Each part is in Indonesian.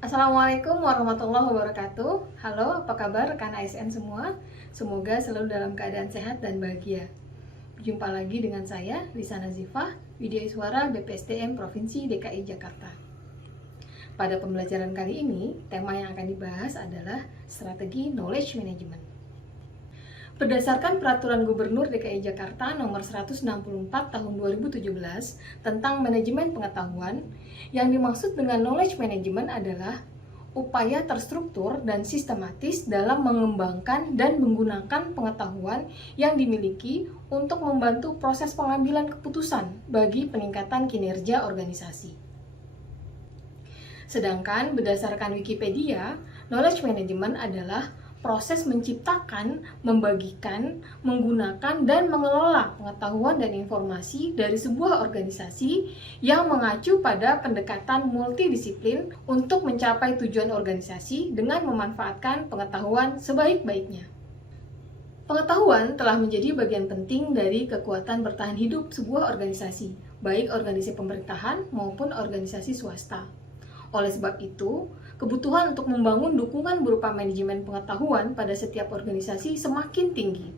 Assalamualaikum warahmatullahi wabarakatuh. Halo, apa kabar rekan ASN semua? Semoga selalu dalam keadaan sehat dan bahagia. Berjumpa lagi dengan saya, Lisa Nazifah, Widyaswara BPSDM Provinsi DKI Jakarta. Pada pembelajaran kali ini, tema yang akan dibahas adalah strategi knowledge management. Berdasarkan Peraturan Gubernur DKI Jakarta Nomor 164 Tahun 2017 tentang manajemen pengetahuan, yang dimaksud dengan knowledge management adalah upaya terstruktur dan sistematis dalam mengembangkan dan menggunakan pengetahuan yang dimiliki untuk membantu proses pengambilan keputusan bagi peningkatan kinerja organisasi. Sedangkan berdasarkan Wikipedia, knowledge management adalah proses menciptakan, membagikan, menggunakan, dan mengelola pengetahuan dan informasi dari sebuah organisasi yang mengacu pada pendekatan multidisiplin untuk mencapai tujuan organisasi dengan memanfaatkan pengetahuan sebaik-baiknya. Pengetahuan telah menjadi bagian penting dari kekuatan bertahan hidup sebuah organisasi, baik organisasi pemerintahan maupun organisasi swasta. Oleh sebab itu, kebutuhan untuk membangun dukungan berupa manajemen pengetahuan pada setiap organisasi semakin tinggi.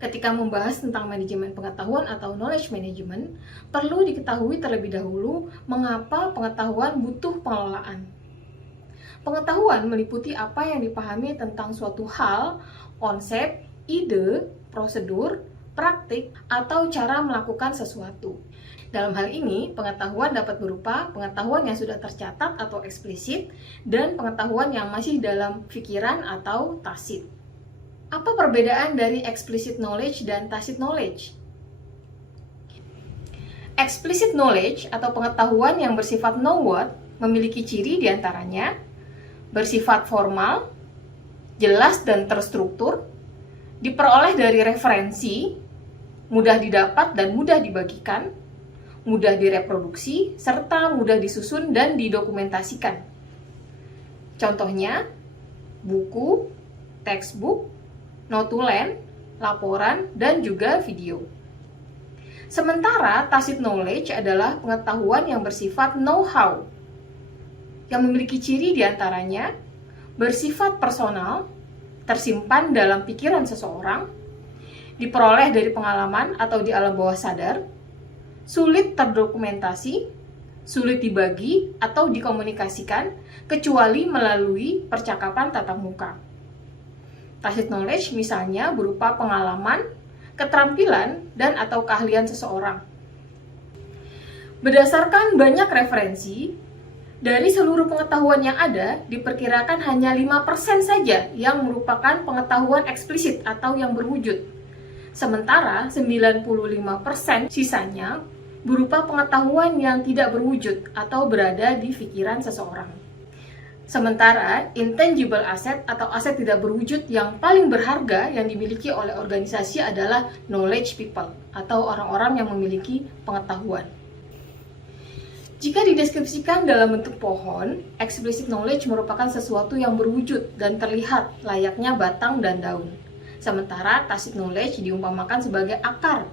Ketika membahas tentang manajemen pengetahuan atau knowledge management, perlu diketahui terlebih dahulu mengapa pengetahuan butuh pengelolaan. Pengetahuan meliputi apa yang dipahami tentang suatu hal, konsep, ide, prosedur, praktik, atau cara melakukan sesuatu. Dalam hal ini, pengetahuan dapat berupa pengetahuan yang sudah tercatat atau eksplisit dan pengetahuan yang masih dalam pikiran atau tacit. Apa perbedaan dari explicit knowledge dan tacit knowledge? Explicit knowledge atau pengetahuan yang bersifat know-what memiliki ciri diantaranya bersifat formal, jelas dan terstruktur, diperoleh dari referensi, mudah didapat dan mudah dibagikan, mudah direproduksi, serta mudah disusun dan didokumentasikan. Contohnya, buku, textbook, notulen, laporan, dan juga video. Sementara tacit knowledge adalah pengetahuan yang bersifat know-how, yang memiliki ciri diantaranya bersifat personal, tersimpan dalam pikiran seseorang, diperoleh dari pengalaman atau di alam bawah sadar, sulit terdokumentasi, sulit dibagi atau dikomunikasikan kecuali melalui percakapan tatap muka. Tacit knowledge misalnya berupa pengalaman, keterampilan, dan atau keahlian seseorang. Berdasarkan banyak referensi, dari seluruh pengetahuan yang ada, diperkirakan hanya 5% saja yang merupakan pengetahuan eksplisit atau yang berwujud. Sementara 95% sisanya berupa pengetahuan yang tidak berwujud atau berada di pikiran seseorang. Sementara intangible asset atau aset tidak berwujud yang paling berharga yang dimiliki oleh organisasi adalah knowledge people atau orang-orang yang memiliki pengetahuan. Jika dideskripsikan dalam bentuk pohon, explicit knowledge merupakan sesuatu yang berwujud dan terlihat layaknya batang dan daun. Sementara tacit knowledge diumpamakan sebagai akar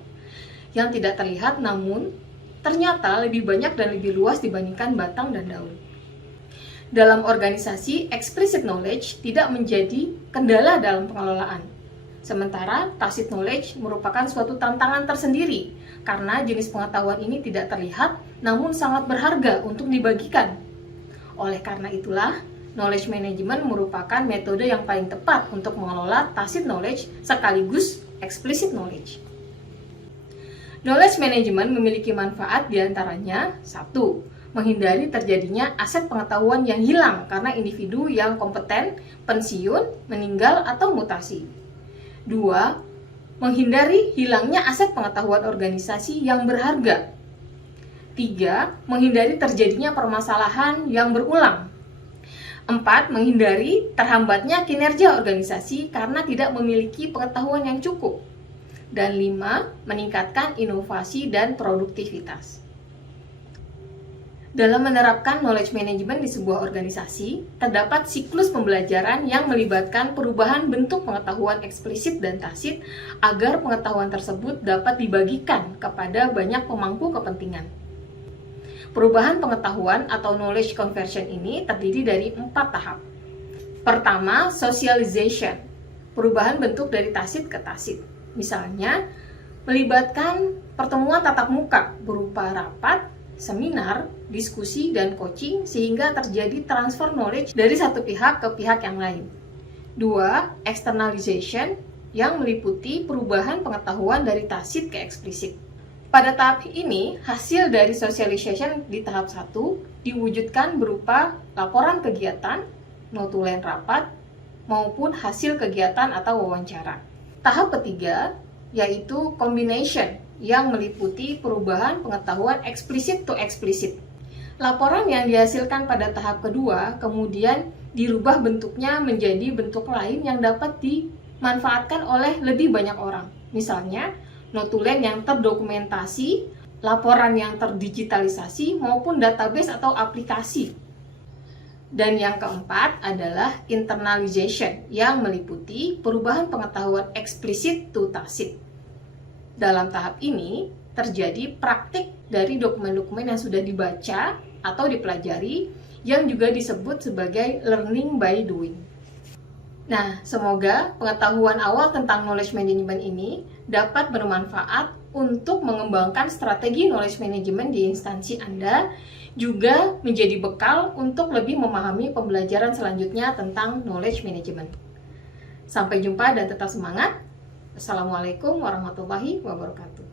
yang tidak terlihat namun ternyata lebih banyak dan lebih luas dibandingkan batang dan daun. Dalam organisasi, explicit knowledge tidak menjadi kendala dalam pengelolaan. Sementara tacit knowledge merupakan suatu tantangan tersendiri karena jenis pengetahuan ini tidak terlihat namun sangat berharga untuk dibagikan. Oleh karena itulah, knowledge management merupakan metode yang paling tepat untuk mengelola tacit knowledge sekaligus explicit knowledge. Knowledge management memiliki manfaat diantaranya 1. Menghindari terjadinya aset pengetahuan yang hilang karena individu yang kompeten, pensiun, meninggal, atau mutasi. 2. Menghindari hilangnya aset pengetahuan organisasi yang berharga. 3. Menghindari terjadinya permasalahan yang berulang. 4. Menghindari terhambatnya kinerja organisasi karena tidak memiliki pengetahuan yang cukup. Dan 5. Meningkatkan inovasi dan produktivitas. Dalam menerapkan knowledge management di sebuah organisasi, terdapat siklus pembelajaran yang melibatkan perubahan bentuk pengetahuan eksplisit dan tacit agar pengetahuan tersebut dapat dibagikan kepada banyak pemangku kepentingan. Perubahan pengetahuan atau knowledge conversion ini terdiri dari 4 tahap. Pertama, socialization, perubahan bentuk dari tacit ke tacit. Misalnya, melibatkan pertemuan tatap muka berupa rapat, seminar, diskusi, dan coaching sehingga terjadi transfer knowledge dari satu pihak ke pihak yang lain. 2. Externalization, yang meliputi perubahan pengetahuan dari tacit ke eksplisit. Pada tahap ini, hasil dari socialization di tahap 1 diwujudkan berupa laporan kegiatan, notulen rapat, maupun hasil kegiatan atau wawancara. Tahap ketiga, yaitu combination, yang meliputi perubahan pengetahuan eksplisit to eksplisit. Laporan yang dihasilkan pada tahap kedua kemudian dirubah bentuknya menjadi bentuk lain yang dapat dimanfaatkan oleh lebih banyak orang. Misalnya, notulen yang terdokumentasi, laporan yang terdigitalisasi, maupun database atau aplikasi. Dan yang keempat adalah internalization, yang meliputi perubahan pengetahuan eksplisit to tacit. Dalam tahap ini, terjadi praktik dari dokumen-dokumen yang sudah dibaca atau dipelajari, yang juga disebut sebagai learning by doing. Nah, semoga pengetahuan awal tentang knowledge management ini dapat bermanfaat untuk mengembangkan strategi knowledge management di instansi Anda, juga menjadi bekal untuk lebih memahami pembelajaran selanjutnya tentang knowledge management. Sampai jumpa dan tetap semangat. Assalamualaikum warahmatullahi wabarakatuh.